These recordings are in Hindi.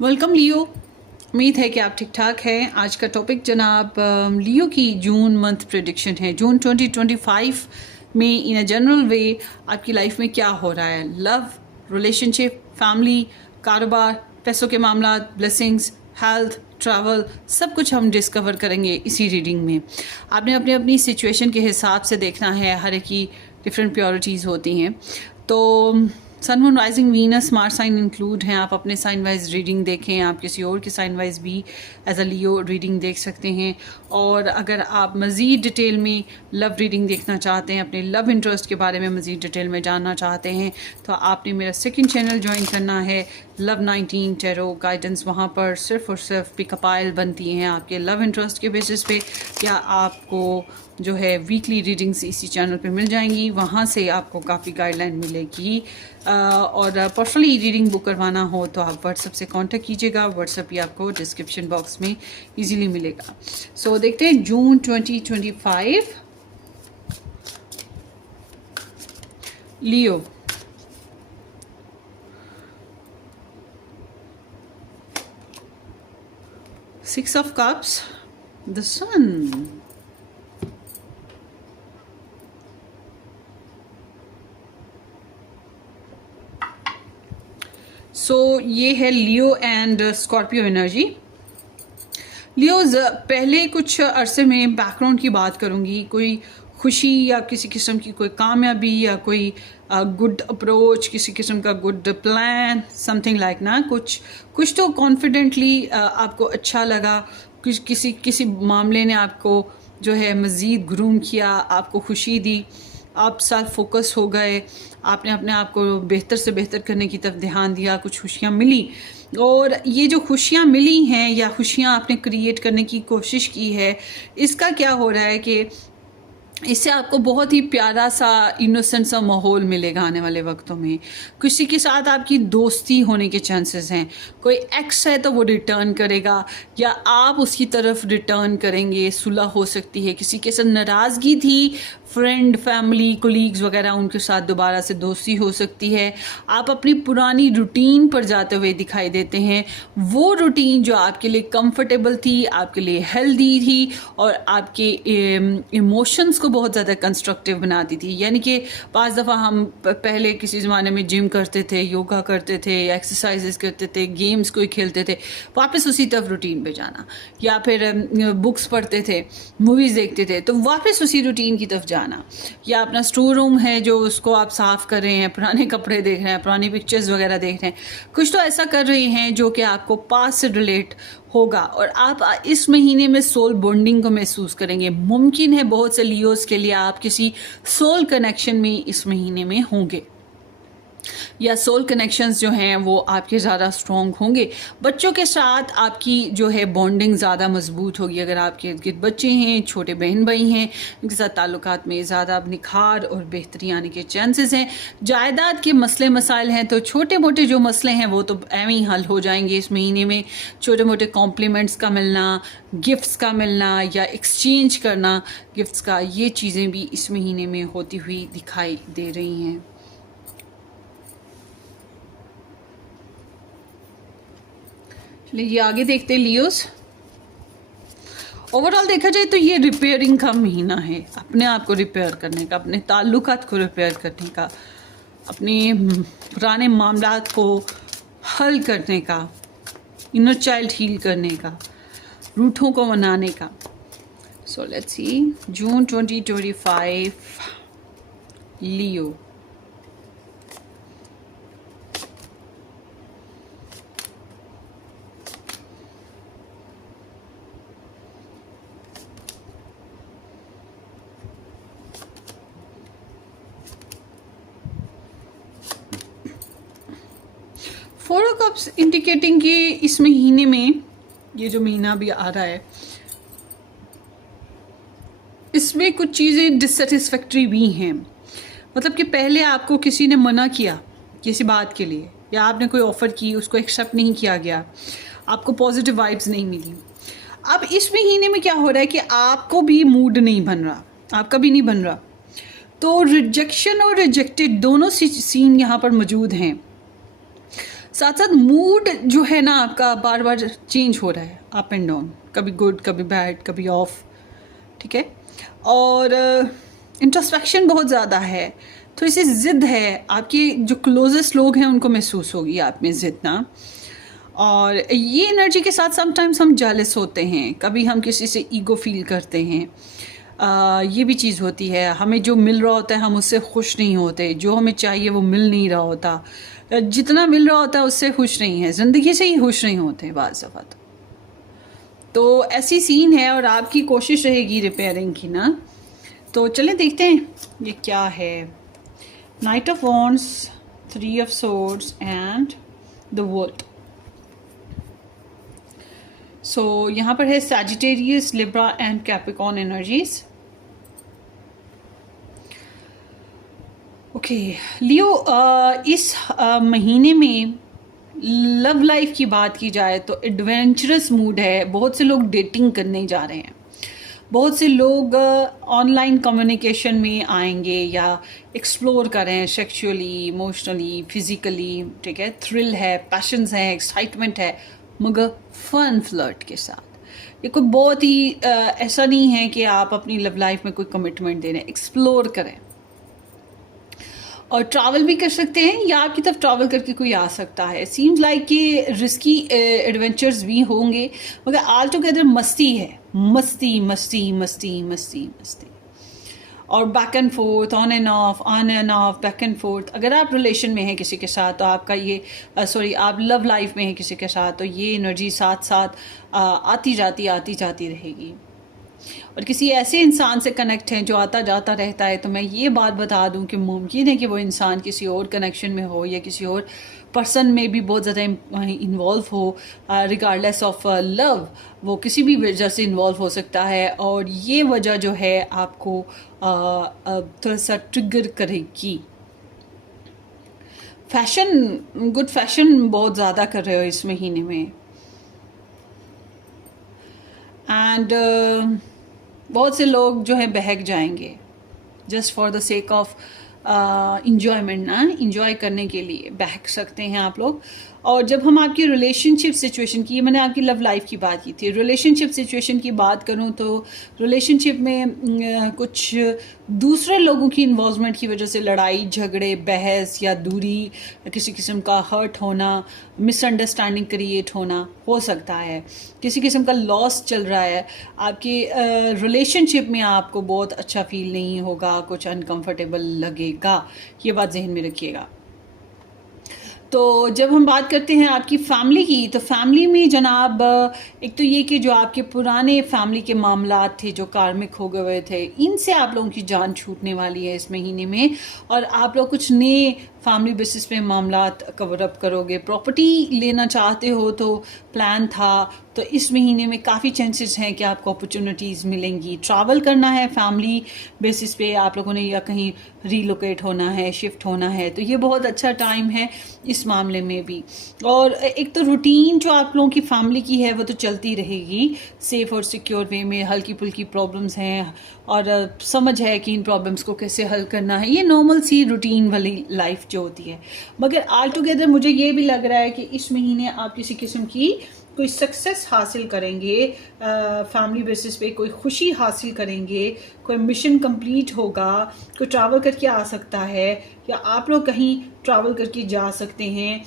वेलकम लियो। उम्मीद है कि आप ठीक ठाक हैं। आज का टॉपिक जनाब लियो की जून मंथ प्रेडिक्शन है। जून 2025 में इन अ जनरल वे आपकी लाइफ में क्या हो रहा है, लव, रिलेशनशिप, फैमिली, कारोबार, पैसों के मामला, ब्लेसिंग्स, हेल्थ, ट्रैवल, सब कुछ हम डिस्कवर करेंगे इसी रीडिंग में। आपने अपनी अपनी सिचुएशन के हिसाब से देखना है, हर एक की डिफरेंट प्योरिटीज़ होती हैं। तो sun moon rising Venus Mars sign include हैं। आप अपने साइन वाइज रीडिंग देखें, आप किसी और की साइन वाइज भी एज अ लियो रीडिंग देख सकते हैं। और अगर आप मज़ीद डिटेल में लव रीडिंग देखना चाहते हैं, अपने लव इंटरेस्ट के बारे में मज़ीद डिटेल में जानना चाहते हैं, तो आपने मेरा सेकंड चैनल ज्वाइन करना है, लव 19 टेरो गाइडेंस। वहाँ पर सिर्फ और सिर्फ पिकअपाइल बनती हैं आपके लव इंटरेस्ट के बेसिस पे, या आपको जो है वीकली रीडिंग्स इसी चैनल पे मिल जाएंगी। वहाँ से आपको काफ़ी गाइडलाइन मिलेगी। और पर्सनली रीडिंग बुक करवाना हो तो आप व्हाट्सएप से कांटेक्ट कीजिएगा। व्हाट्सएप भी आपको डिस्क्रिप्शन बॉक्स में इजीली मिलेगा। सो देखते हैं जून 2025 लियो। Six of Cups, the Sun. सो ये है लियो एंड स्कॉर्पियो एनर्जी। लियोज, पहले कुछ अरसे में बैकग्राउंड की बात करूँगी। कोई खुशी या किसी किस्म की कोई कामयाबी या कोई गुड अप्रोच, किसी किस्म का गुड प्लान, समथिंग लाइक ना, कुछ तो कॉन्फिडेंटली आपको अच्छा लगा। किसी मामले ने आपको जो है मज़ीद ग्रूम किया, आपको खुशी दी, आप सेल्फ फोकस हो गए, आपने अपने आप को बेहतर से बेहतर करने की तरफ ध्यान दिया, कुछ खुशियाँ मिली। और ये जो खुशियाँ मिली हैं या खुशियाँ आपने क्रिएट करने की कोशिश की है, इसका क्या हो रहा है कि इससे आपको बहुत ही प्यारा सा इनोसेंट सा माहौल मिलेगा आने वाले वक्तों में। किसी के साथ आपकी दोस्ती होने के चांसेस हैं। कोई एक्स है तो वो रिटर्न करेगा या आप उसकी तरफ रिटर्न करेंगे, सुलह हो सकती है। किसी के साथ नाराज़गी थी, फ्रेंड, फैमिली, कोलीग्स वगैरह, उनके साथ दोबारा से दोस्ती हो सकती है। आप अपनी पुरानी रूटीन पर जाते हुए दिखाई देते हैं। वो रूटीन जो आपके लिए कंफर्टेबल थी, आपके लिए हेल्दी थी और आपके इमोशंस को बहुत ज़्यादा कंस्ट्रक्टिव बनाती थी। यानी कि पाँच दफ़ा हम पहले किसी ज़माने में जिम करते थे, योगा करते थे, एक्सरसाइजेस करते थे, गेम्स कोई खेलते थे, वापस उसी तरफ रूटीन पे जाना, या फिर बुक्स पढ़ते थे, मूवीज़ देखते थे, तो वापस उसी रूटीन की तरफ जाना। या अपना स्टोर रूम है जो उसको आप साफ़ कर रहे हैं, पुराने कपड़े देख रहे हैं, पुरानी पिक्चर्स वगैरह देख रहे हैं, कुछ तो ऐसा कर रहे हैं जो कि आपको पास से रिलेट होगा। और आप इस महीने में सोल बॉन्डिंग को महसूस करेंगे। मुमकिन है बहुत से लियोस के लिए आप किसी सोल कनेक्शन में इस महीने में होंगे, या सोल कनेक्शंस जो हैं वो आपके ज़्यादा स्ट्रॉन्ग होंगे। बच्चों के साथ आपकी जो है बॉन्डिंग ज़्यादा मजबूत होगी। अगर आपके इर्द बच्चे हैं, छोटे बहन भाई हैं, उनके साथ ताल्लुकात में ज़्यादा निखार और बेहतरी आने के चांसेस हैं। जायदाद के मसले मसाइल हैं तो छोटे मोटे जो मसले हैं वो तो एवं ही हल हो जाएंगे इस महीने में। छोटे मोटे कॉम्प्लीमेंट्स का मिलना, गिफ्ट्स का मिलना या एक्सचेंज करना गिफ्ट्स का, ये चीज़ें भी इस महीने में होती हुई दिखाई दे रही हैं। चलिए आगे देखते हैं लियोस। ओवरऑल देखा जाए तो ये रिपेयरिंग का महीना है। अपने आप को रिपेयर करने का, अपने ताल्लुकात को रिपेयर करने का, अपने पुराने मामलात को हल करने का, इनर चाइल्ड हील करने का, रूठों को मनाने का। सो let's see June 2025 Leo. Four of cups indicating कि इस महीने में, ये जो महीना भी आ रहा है, इसमें कुछ चीज़ें डिससेटिस्फैक्ट्री भी हैं। मतलब कि पहले आपको किसी ने मना किया किसी बात के लिए, या आपने कोई ऑफ़र की, उसको एक्सेप्ट नहीं किया गया, आपको पॉजिटिव वाइब्स नहीं मिली। अब इस महीने में क्या हो रहा है कि आपको भी मूड नहीं बन रहा, आपका भी नहीं बन रहा। तो रिजेक्शन और रिजेक्टेड दोनों सीन यहाँ पर मौजूद हैं। साथ साथ मूड जो है ना आपका बार बार चेंज हो रहा है, अप एंड डाउन, कभी गुड कभी बैड कभी ऑफ, ठीक है। और इंट्रोस्पेक्शन बहुत ज़्यादा है, थोड़ी सी ज़िद है, आपके जो क्लोजेस्ट लोग हैं उनको महसूस होगी आप में ज़िद ना। और ये एनर्जी के साथ समटाइम्स हम जेलस होते हैं, कभी हम किसी से ईगो फील करते हैं, ये भी चीज़ होती है। हमें जो मिल रहा होता है हम उससे खुश नहीं होते, जो हमें चाहिए वो मिल नहीं रहा होता, जितना मिल रहा होता है उससे खुश नहीं है, ज़िंदगी से ही खुश नहीं होते बाज़ दफ़ा। तो ऐसी सीन है और आपकी कोशिश रहेगी रिपेयरिंग की ना। तो चलें देखते हैं ये क्या है। Knight of wands, 3 of swords and the wood. So यहाँ पर है Sagittarius, Libra and Capricorn energies. Okay Leo, इस महीने में लव लाइफ की बात की जाए तो एडवेंचरस मूड है। बहुत से लोग डेटिंग करने जा रहे हैं, बहुत से लोग ऑनलाइन कम्युनिकेशन में आएंगे या एक्सप्लोर करें सेक्सुअली, इमोशनली, फिजिकली, ठीक है। थ्रिल है, पैशंस है, एक्साइटमेंट है, मगर फन फ्लर्ट के साथ। ये कोई बहुत ही ऐसा नहीं है कि आप अपनी लव लाइफ में कोई कमिटमेंट दे रहे हैं, एक्सप्लोर करें। और ट्रैवल भी कर सकते हैं या आपकी तरफ ट्रैवल करके कोई आ सकता है। सीम्स लाइक कि रिस्की एडवेंचर्स भी होंगे, मगर ऑल टुगेदर मस्ती है, मस्ती मस्ती मस्ती मस्ती मस्ती। और back and fourth, on end of, back and fourth. अगर आप रिलेशन में हैं किसी के साथ तो आपका ये आप लव लाइफ में हैं किसी के साथ तो ये एनर्जी साथ साथ आती जाती रहेगी। और किसी ऐसे इंसान से कनेक्ट हैं जो आता जाता रहता है, तो मैं ये बात बता दूं कि मुमकिन है कि वो इंसान किसी और कनेक्शन में हो या किसी और पर्सन में भी बहुत ज़्यादा इन्वॉल्व हो। रिगार्डलेस ऑफ लव, वो किसी भी वजह से इन्वॉल्व हो सकता है और ये वजह जो है आपको थोड़ा सा ट्रिगर करेगी। फैशन, गुड फैशन बहुत ज़्यादा कर रहे हो इस महीने में। एंड बहुत से लोग जो है बहक जाएंगे just for the sake of enjoyment ना, इंजॉय करने के लिए बहक सकते हैं आप लोग। और जब हम आपकी रिलेशनशिप सिचुएशन की, मैंने आपकी लव लाइफ की बात की थी, रिलेशनशिप सिचुएशन की बात करूं तो रिलेशनशिप में कुछ दूसरे लोगों की इन्वॉल्वमेंट की वजह से लड़ाई झगड़े, बहस या दूरी, किसी किस्म का हर्ट होना, मिसअंडरस्टैंडिंग क्रिएट होना हो सकता है। किसी किस्म का लॉस चल रहा है आपके रिलेशनशिप में, आपको बहुत अच्छा फील नहीं होगा, कुछ अनकंफर्टेबल लगेगा, ये बात जहन में रखिएगा। तो जब हम बात करते हैं आपकी फैमिली की, तो फैमिली में जनाब एक तो ये कि जो आपके पुराने फैमिली के मामलात थे जो कार्मिक हो गए थे, इनसे आप लोगों की जान छूटने वाली है इस महीने में और आप लोग कुछ नए फैमिली बेसिस पे मामलात कवर अप करोगे। प्रॉपर्टी लेना चाहते हो तो प्लान था, तो इस महीने में काफ़ी चांसेस हैं कि आपको अपॉर्चुनिटीज़ मिलेंगी। ट्रैवल करना है फैमिली बेसिस पे आप लोगों ने, या कहीं रीलोकेट होना है, शिफ्ट होना है, तो ये बहुत अच्छा टाइम है इस मामले में भी। और एक तो रूटीन जो आप लोगों की फैमिली की है वो तो चलती रहेगी सेफ और सिक्योर वे में। हल्की फुल्की प्रॉब्लम्स हैं और समझ है कि इन प्रॉब्लम्स को कैसे हल करना है, ये नॉर्मल सी रूटीन वाली लाइफ जो होती है। मगर ऑल टुगेदर मुझे ये भी लग रहा है कि इस महीने आप किसी किस्म की कोई सक्सेस हासिल करेंगे, फैमिली बेसिस पे कोई खुशी हासिल करेंगे, कोई मिशन कंप्लीट होगा, कोई ट्रैवल करके आ सकता है या आप लोग कहीं ट्रैवल करके जा सकते हैं।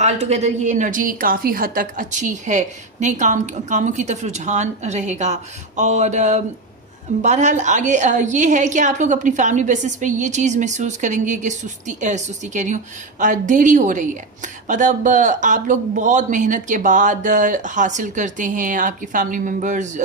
ऑल टुगेदर ये एनर्जी काफ़ी हद तक अच्छी है, नए कामों की तरफ रुझान रहेगा। और बहरहाल आगे ये है कि आप लोग अपनी फैमिली बेसिस पे ये चीज़ महसूस करेंगे कि सुस्ती कह रही हूँ, देरी हो रही है। मतलब आप लोग बहुत मेहनत के बाद हासिल करते हैं, आपकी फैमिली मेम्बर्स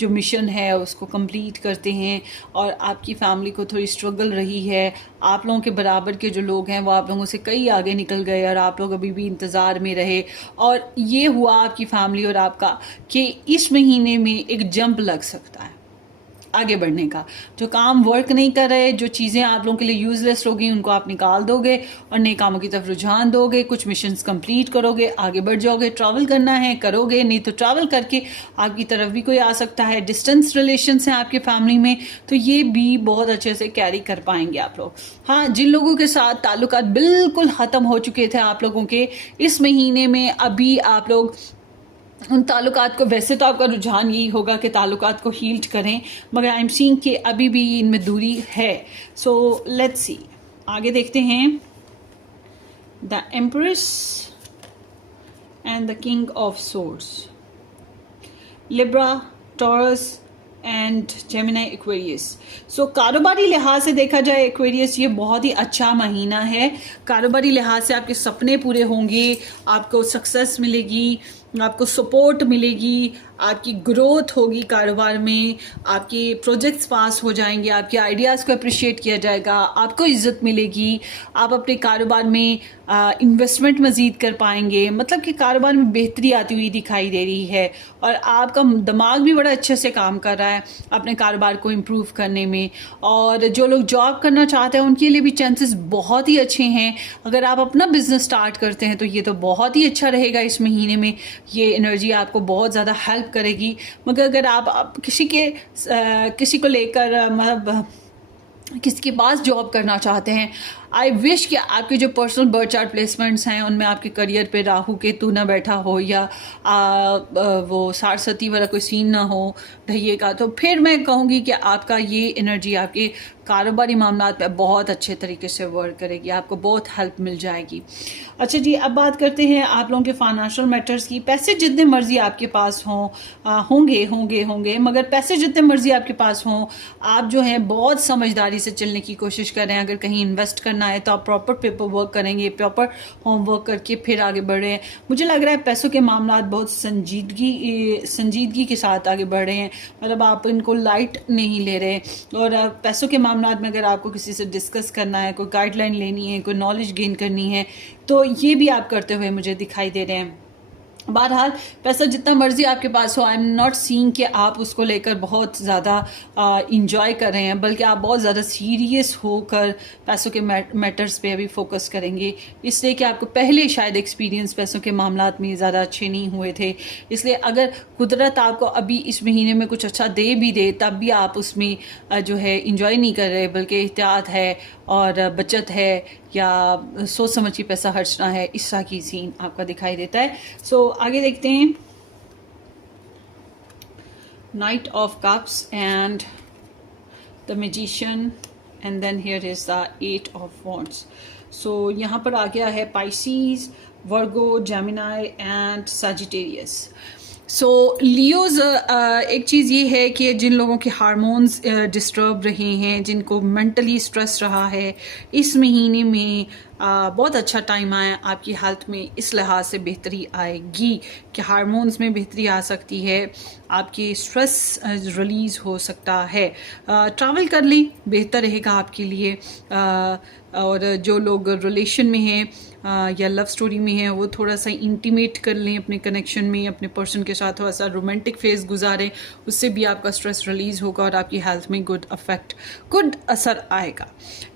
जो मिशन है उसको कंप्लीट करते हैं और आपकी फैमिली को थोड़ी स्ट्रगल रही है। आप लोगों के बराबर के जो लोग हैं वो आप लोगों से कई आगे निकल गए और आप लोग अभी भी इंतज़ार में रहे, और ये हुआ आपकी फैमिली और आपका कि इस महीने में एक जंप लग सकता है। आगे बढ़ने का। जो काम वर्क नहीं कर रहे, जो चीज़ें आप लोगों के लिए यूजलेस हो गई, उनको आप निकाल दोगे और नए कामों की तरफ रुझान दोगे, कुछ मिशंस कंप्लीट करोगे, आगे बढ़ जाओगे। ट्रैवल करना है करोगे, नहीं तो ट्रैवल करके आपकी तरफ भी कोई आ सकता है। डिस्टेंस रिलेशंस हैं आपके फैमिली में, तो ये भी बहुत अच्छे से कैरी कर पाएंगे आप लोग। हाँ, जिन लोगों के साथ ताल्लुकात बिल्कुल ख़त्म हो चुके थे आप लोगों के, इस महीने में अभी आप लोग उन ताल्लुकात को, वैसे तो आपका रुझान यही होगा कि ताल्लुकात को हील्ड करें, मगर आई एम सीइंग कि अभी भी इनमें दूरी है। सो लेट्स सी, आगे देखते हैं। The empress and the king of swords, Libra, Taurus and Gemini, Aquarius. So कारोबारी लिहाज से देखा जाए एक्वेरियस, ये बहुत ही अच्छा महीना है। कारोबारी लिहाज से आपके सपने पूरे होंगे, आपको सक्सेस मिलेगी, आपको सपोर्ट मिलेगी, आपकी ग्रोथ होगी कारोबार में, आपके प्रोजेक्ट्स पास हो जाएंगे, आपके आइडियाज़ को अप्रिशिएट किया जाएगा, आपको इज्जत मिलेगी, आप अपने कारोबार में इन्वेस्टमेंट मज़ीद कर पाएंगे। मतलब कि कारोबार में बेहतरी आती हुई दिखाई दे रही है और आपका दिमाग भी बड़ा अच्छे से काम कर रहा है अपने कारोबार को इम्प्रूव करने में। और जो लोग जॉब करना चाहते हैं उनके लिए भी चांसेस बहुत ही अच्छे हैं। अगर आप अपना बिजनेस स्टार्ट करते हैं तो ये तो बहुत ही अच्छा रहेगा। इस महीने में ये एनर्जी आपको बहुत ज़्यादा हेल्प करेगी। मगर अगर आप किसी को लेकर मतलब किसी के पास जॉब करना चाहते हैं, आई विश कि आपके जो पर्सनल बर्थ चार्ट प्लेसमेंट्स हैं उनमें आपके करियर पे राहु केतु ना बैठा हो या वो सारस्वती वाला कोई सीन ना हो ढहिए का, तो फिर मैं कहूँगी कि आपका ये एनर्जी आपके कारोबारी मामलात पे बहुत अच्छे तरीके से वर्क करेगी, आपको बहुत हेल्प मिल जाएगी। अच्छा जी, अब बात करते हैं आप लोगों के फाइनेंशियल मैटर्स की। पैसे जितने मर्जी आपके पास होंगे, मगर पैसे जितने मर्जी आपके पास हों, आप जो है बहुत समझदारी से चलने की कोशिश करें। अगर कहीं इन्वेस्ट करना है तो आप प्रॉपर पेपर वर्क करेंगे, प्रॉपर होमवर्क करके फिर आगे बढ़े। मुझे लग रहा है पैसों के मामलात बहुत संजीदगी के साथ आगे बढ़ रहे हैं, मतलब आप इनको लाइट नहीं ले रहे। और पैसों के मामलात में अगर आपको किसी से डिस्कस करना है, कोई गाइडलाइन लेनी है, कोई नॉलेज गेन करनी है, तो ये भी आप करते हुए मुझे दिखाई दे रहे हैं। बहरहाल पैसा जितना मर्जी आपके पास हो, आई एम नॉट सीइंग कि आप उसको लेकर बहुत ज़्यादा इंजॉय कर रहे हैं, बल्कि आप बहुत ज़्यादा सीरियस होकर पैसों के मैटर्स पे अभी फोकस करेंगे। इसलिए कि आपको पहले शायद एक्सपीरियंस पैसों के मामलात में ज़्यादा अच्छे नहीं हुए थे। इसलिए अगर कुदरत आपको अभी इस महीने में कुछ अच्छा दे भी दे, तब भी आप उसमें जो है इंजॉय नहीं कर रहे, बल्कि एहतियात है और बचत है या सोच समझ के पैसा खर्चना है, इस तरह की सीन आपका दिखाई देता है। सो आगे देखते हैं। Knight of cups and the magician and then here is the 8 of wands. So यहाँ पर आ गया है Pisces, Virgo, Gemini and Sagittarius. So Leos एक चीज़ ये है कि जिन लोगों के हार्मोन्स डिस्टर्ब रहे हैं, जिनको मेंटली स्ट्रेस रहा है, इस महीने में बहुत अच्छा टाइम आया आपकी हेल्थ में। इस लिहाज से बेहतरी आएगी कि हार्मोन्स में बेहतरी आ सकती है, आपकी स्ट्रेस रिलीज़ हो सकता है। ट्रैवल कर लें, बेहतर रहेगा आपके लिए। और जो लोग रिलेशन में हैं या लव स्टोरी में हैं, वो थोड़ा सा इंटीमेट कर लें अपने कनेक्शन में, अपने पर्सन के साथ थोड़ा सा रोमांटिक फेज गुजारें, उससे भी आपका स्ट्रेस रिलीज़ होगा और आपकी हेल्थ में गुड असर आएगा।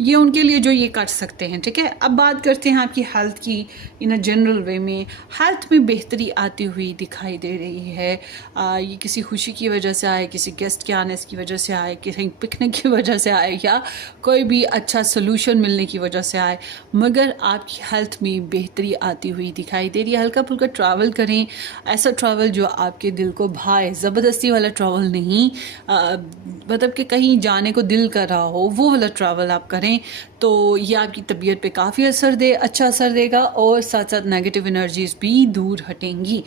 ये उनके लिए जो ये कर सकते हैं, ठीक है। अब बात करते हैं आपकी हेल्थ की इन अ जनरल वे में। हेल्थ में बेहतरी आती हुई दिखाई दे रही है। ये किसी खुशी की वजह से आए, किसी गेस्ट के आने की वजह से आए, किसी पिकनिक की वजह से आए, या कोई भी अच्छा सोल्यूशन मिलने की वजह से आए, मगर आपकी हेल्थ में बेहतरी आती हुई दिखाई दे रही है। हल्का फुल्का ट्रैवल करें, ऐसा ट्रैवल जो आपके दिल को भाए, ज़बरदस्ती वाला ट्रैवल नहीं, मतलब कि कहीं जाने को दिल कर रहा हो वो वाला ट्रैवल आप करें, तो ये आपकी तबीयत पे काफ़ी अच्छा असर देगा और साथ साथ नेगेटिव एनर्जीज भी दूर हटेंगी।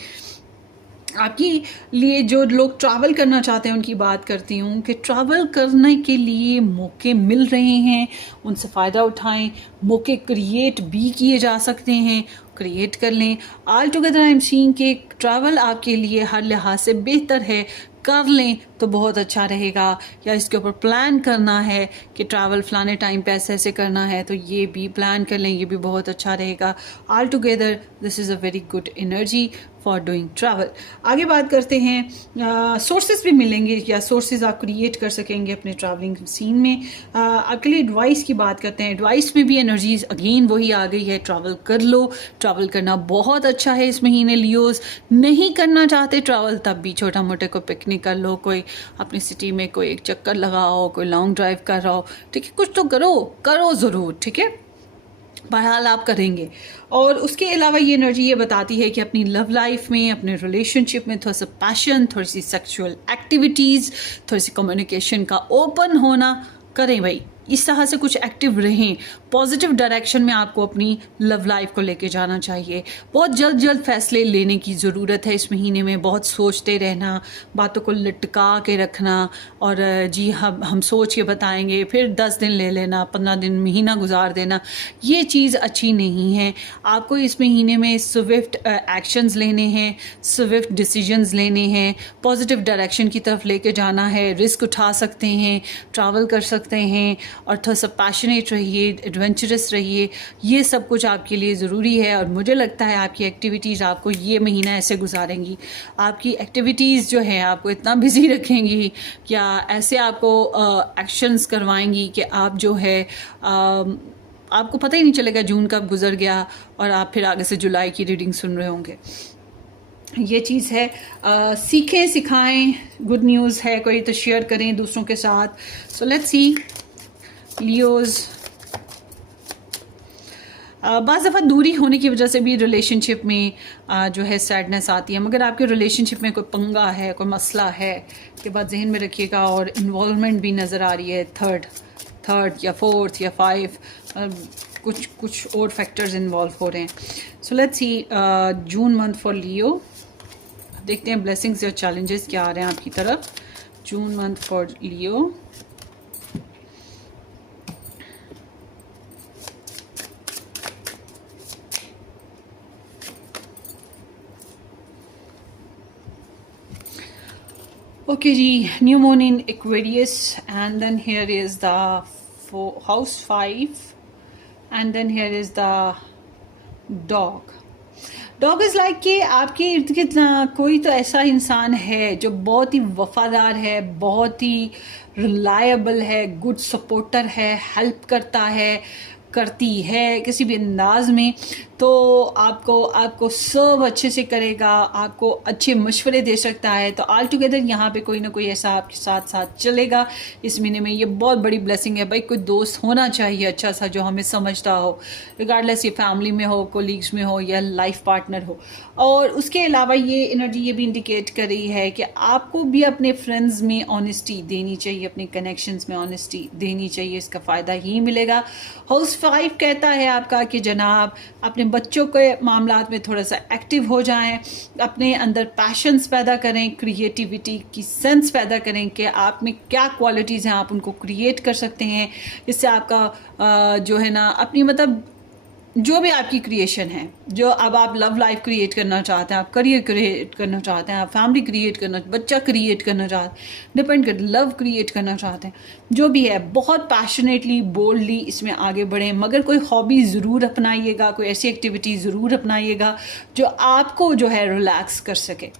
आपके लिए जो लोग ट्रैवल करना चाहते हैं उनकी बात करती हूँ कि ट्रैवल करने के लिए मौके मिल रहे हैं, उनसे फ़ायदा उठाएं। मौके क्रिएट भी किए जा सकते हैं, क्रिएट कर लें। All together I am seeing कि ट्रैवल आपके लिए हर लिहाज से बेहतर है, कर लें तो बहुत अच्छा रहेगा। या इसके ऊपर प्लान करना है कि ट्रैवल फलाने टाइम पे ऐसे ऐसे करना है, तो ये भी प्लान कर लें, ये भी बहुत अच्छा रहेगा। All together this is a very good energy for doing travel. आगे बात करते हैं, सोर्सेज भी मिलेंगे या सोर्सेज आप क्रिएट कर सकेंगे अपने ट्रैवलिंग सीन में। आपके लिए एडवाइस की बात करते हैं। एडवाइस में भी एनर्जीज अगेन वही आ गई है, ट्रैवल कर लो। ट्रैवल करना बहुत अच्छा है इस महीने लियोज। नहीं करना चाहते ट्रैवल तब भी छोटा मोटे को पिकनिक कर लो, कोई अपनी सिटी में कोई एक चक्कर लगाओ, कोई लॉन्ग ड्राइव कर रहा हो, ठीक है, कुछ तो करो ज़रूर, ठीक है, बहरहाल आप करेंगे। और उसके अलावा ये एनर्जी ये बताती है कि अपनी लव लाइफ में, अपने रिलेशनशिप में थोड़ा सा पैशन, थोड़ी सी सेक्सुअल एक्टिविटीज़, थोड़ी सी कम्युनिकेशन का ओपन होना करें भाई। इस तरह से कुछ एक्टिव रहें, पॉजिटिव डायरेक्शन में आपको अपनी लव लाइफ को लेके जाना चाहिए। बहुत जल्द फैसले लेने की ज़रूरत है इस महीने में। बहुत सोचते रहना, बातों को लटका के रखना और जी हम सोच के बताएंगे, फिर 10 दिन ले लेना, 15 दिन, महीना गुजार देना, ये चीज़ अच्छी नहीं है। आपको इस महीने में स्विफ्ट एक्शंस लेने हैं, स्विफ्ट डिसीजंस लेने हैं, पॉजिटिव डायरेक्शन की तरफ लेके जाना है। रिस्क उठा सकते हैं, ट्रैवल कर सकते हैं और थोड़ा सा पैशनेट रहिए, एडवेंचरस रहिए। ये सब कुछ आपके लिए ज़रूरी है। और मुझे लगता है आपकी एक्टिविटीज़ आपको ये महीना ऐसे गुजारेंगी, आपकी एक्टिविटीज़ जो है आपको इतना बिजी रखेंगी, या ऐसे आपको एक्शंस करवाएंगी कि आप जो है आपको पता ही नहीं चलेगा जून कब गुजर गया और आप फिर आगे से जुलाई की रीडिंग सुन रहे होंगे। ये चीज़ है। सीखें, सिखाएं, गुड न्यूज़ है कोई तो शेयर करें दूसरों के साथ। सो लेट्स सी लियोज। बाज़ दफ़ा दूरी होने की वजह से भी रिलेशनशिप में जो है सैडनेस आती है, मगर आपके रिलेशनशिप में कोई पंगा है, कोई मसला है, के बाद जहन में रखिएगा। और इन्वॉल्वमेंट भी नज़र आ रही है, थर्ड या फोर्थ या 5, कुछ और फैक्टर्स इन्वॉल्व हो रहे हैं। So let's see June month for Leo. देखते हैं ब्लेसिंग्स या चैलेंजेस क्या आ रहे हैं आपकी तरफ। June month for Leo. Okay ji, new moon in Aquarius, and then here is the house 5, and then here is the dog. Dog is like कि आपके इर्द गिर्द कोई तो ऐसा इंसान है जो बहुत ही वफादार है, बहुत ही रिलायबल है, गुड सपोर्टर है, हेल्प करती है किसी भी अंदाज में। तो आपको सब अच्छे से करेगा, आपको अच्छे मशवरे दे सकता है। तो ऑल टुगेदर यहाँ पे कोई ना कोई ऐसा आपके साथ चलेगा इस महीने में। ये बहुत बड़ी ब्लेसिंग है भाई। कोई दोस्त होना चाहिए अच्छा सा जो हमें समझता हो, रिगार्डलेस ये फैमिली में हो, कोलीग्स में हो या लाइफ पार्टनर हो। और उसके अलावा ये एनर्जी ये भी इंडिकेट कर रही है कि आपको भी अपने फ्रेंड्स में ऑनेस्टी देनी चाहिए, अपने कनेक्शंस में ऑनेस्टी देनी चाहिए, इसका फ़ायदा ही मिलेगा। हाउस 5 कहता है आपका कि जनाब अपने बच्चों के मामलात में थोड़ा सा एक्टिव हो जाएं, अपने अंदर पैशंस पैदा करें, क्रिएटिविटी की सेंस पैदा करें कि आप में क्या क्वालिटीज़ हैं, आप उनको क्रिएट कर सकते हैं। इससे आपका जो है ना अपनी मतलब जो भी आपकी क्रिएशन है, जो अब आप लव लाइफ क्रिएट करना चाहते हैं, आप करियर क्रिएट करना चाहते हैं, आप फैमिली क्रिएट करना, बच्चा क्रिएट करना चाहते हैं, डिपेंड कर लव क्रिएट करना चाहते हैं, जो भी है बहुत पैशनेटली बोल्डली इसमें आगे बढ़ें। मगर कोई हॉबी ज़रूर अपनाइएगा, कोई ऐसी एक्टिविटी ज़रूर अपनाइएगा जो आपको जो है रिलैक्स कर सके।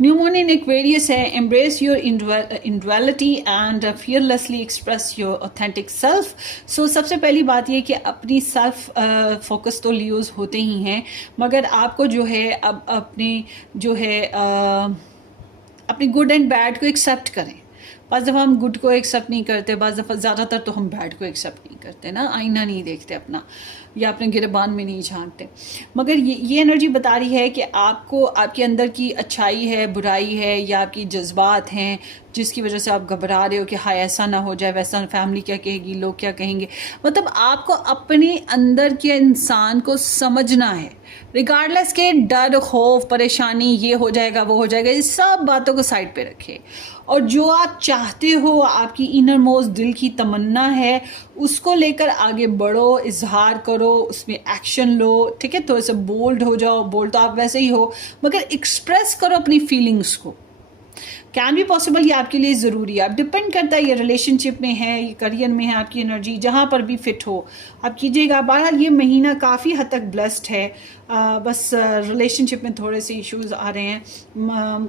न्यू मून इन एक्वेरियस है, embrace your individuality and fearlessly express your authentic self. So सबसे पहली बात ये कि अपनी सेल्फ फोकस तो लियोज होते ही हैं, मगर आपको जो है अब अपनी जो है अपनी गुड एंड बैड को एक्सेप्ट करें। बाज़ दफ़ा हम गुड को एक्सेप्ट नहीं करते, बाज़ दफ़ा ज़्यादातर तो हम बैड को एक्सेप्ट नहीं करते ना, आईना नहीं देखते अपना या अपने गिरबान में नहीं झांकते। मगर ये एनर्जी बता रही है कि आपको आपके अंदर की अच्छाई है, बुराई है या आपकी जज्बात हैं जिसकी वजह से आप घबरा रहे हो कि हाय ऐसा ना हो जाए, वैसा फैमिली क्या कहेगी, लोग क्या कहेंगे। मतलब आपको अपने अंदर के इंसान को समझना है, रिगार्डलेस के डर, खौफ, परेशानी, ये हो जाएगा वो हो जाएगा, इस सब बातों को साइड पे रखें और जो आप चाहते हो, आपकी इनर मोस्ट दिल की तमन्ना है, उसको लेकर आगे बढ़ो, इजहार करो, उसमें एक्शन लो, ठीक है। थोड़ा सा बोल्ड हो जाओ, बोल्ड तो आप वैसे ही हो, मगर एक्सप्रेस करो अपनी फीलिंग्स को। कैन बी पॉसिबल, ये आपके लिए ज़रूरी है। अब डिपेंड करता है ये रिलेशनशिप में है, ये करियर में है, आपकी एनर्जी जहाँ पर भी फिट हो आप कीजिएगा। बहरहाल ये महीना काफ़ी हद तक ब्लेस्ड है। बस रिलेशनशिप में थोड़े से इश्यूज आ रहे हैं।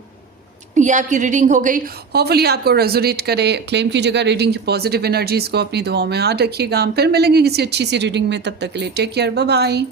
ये आपकी रीडिंग हो गई, होपफुली आपको रेजोनेट करे। क्लेम कीजिएगा रीडिंग की पॉजिटिव एनर्जीज को, अपनी दुआओं में हाथ रखिएगा। हम फिर मिलेंगे किसी अच्छी सी रीडिंग में, तब तक के लिए टेक केयर, बाय बाय।